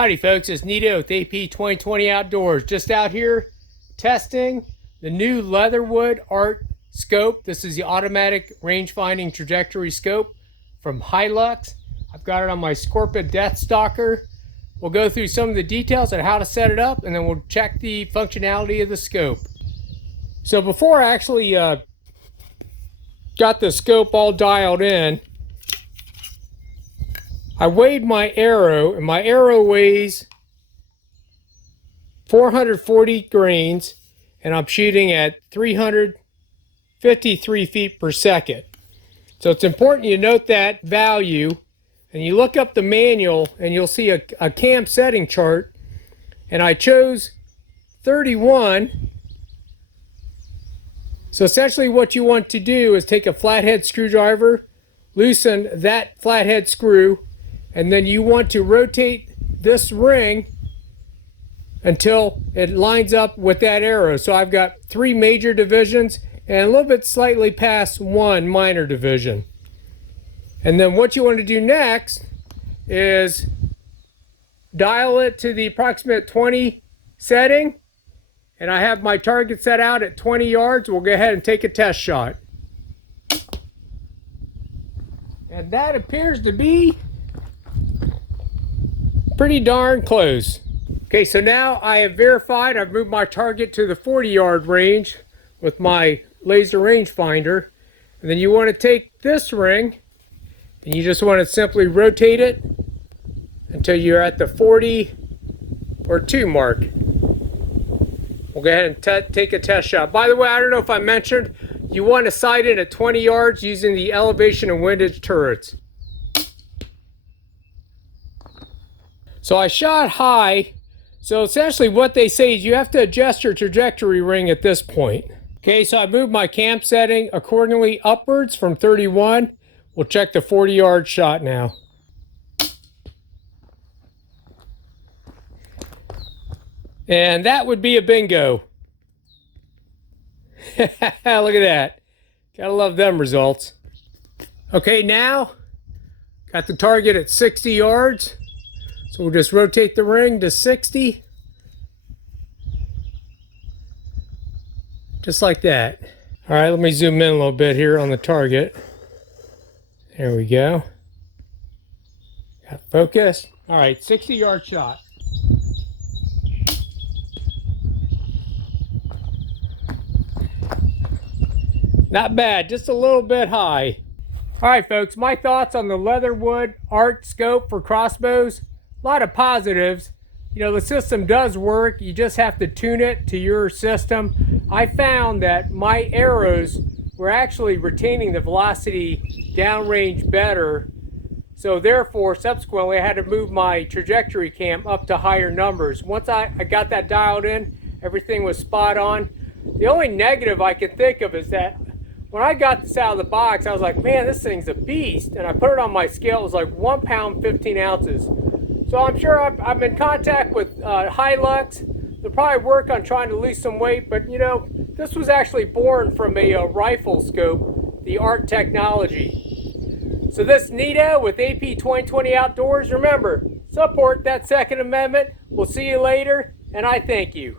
Howdy folks, it's Nito with AP 2020 Outdoors. Just out here testing the new Leatherwood A.R.T scope. This is the automatic range finding trajectory scope from Hi-Lux. I've got it on my Scorpion Death Stalker. We'll go through some of the details on how to set it up, and then we'll check the functionality of the scope. So before I actually got the scope all dialed in, I weighed my arrow, and my arrow weighs 440 grains, and I'm shooting at 353 feet per second. So it's important you note that value, and you look up the manual, and you'll see a cam setting chart, and I chose 31. So essentially what you want to do is take a flathead screwdriver, loosen that flathead screw, and then you want to rotate this ring until it lines up with that arrow. So I've got 3 major divisions and a little bit slightly past 1 minor division. And then what you want to do next is dial it to the approximate 20 setting. And I have my target set out at 20 yards. We'll go ahead and take a test shot. And that appears to be pretty darn close. Okay, so now I have verified I've moved my target to the 40-yard range with my laser rangefinder. And then you want to take this ring and you just want to simply rotate it until you're at the 40 or 2 mark. We'll go ahead and take a test shot. By the way, I don't know if I mentioned, you want to sight in at 20 yards using the elevation and windage turrets. So I shot high. So essentially what they say is you have to adjust your trajectory ring at this point. Okay, so I moved my cam setting accordingly upwards from 31. We'll check the 40-yard shot now. And that would be a bingo. Look at that. Gotta love them results. Okay, now got the target at 60 yards. So we'll just rotate the ring to 60. Just like that. All right, let me zoom in a little bit here on the target. There we go. Got focus. All right, 60-yard shot. Not bad, just a little bit high. All right, folks, my thoughts on the Leatherwood A.R.T scope for crossbows. A lot of positives. You know, the system does work. You just have to tune it to your system. I found that my arrows were actually retaining the velocity downrange better. So therefore, subsequently, I had to move my trajectory cam up to higher numbers. Once I got that dialed in, everything was spot on. The only negative I can think of is that when I got this out of the box, I was like, man, this thing's a beast. And I put it on my scale. It was like 1 pound, 15 ounces. So I'm sure I'm in contact with Hi-Lux. They'll probably work on trying to lose some weight. But, you know, this was actually born from a rifle scope, the A.R.T technology. So this Nito with AP 2020 Outdoors. Remember, support that Second Amendment. We'll see you later, and I thank you.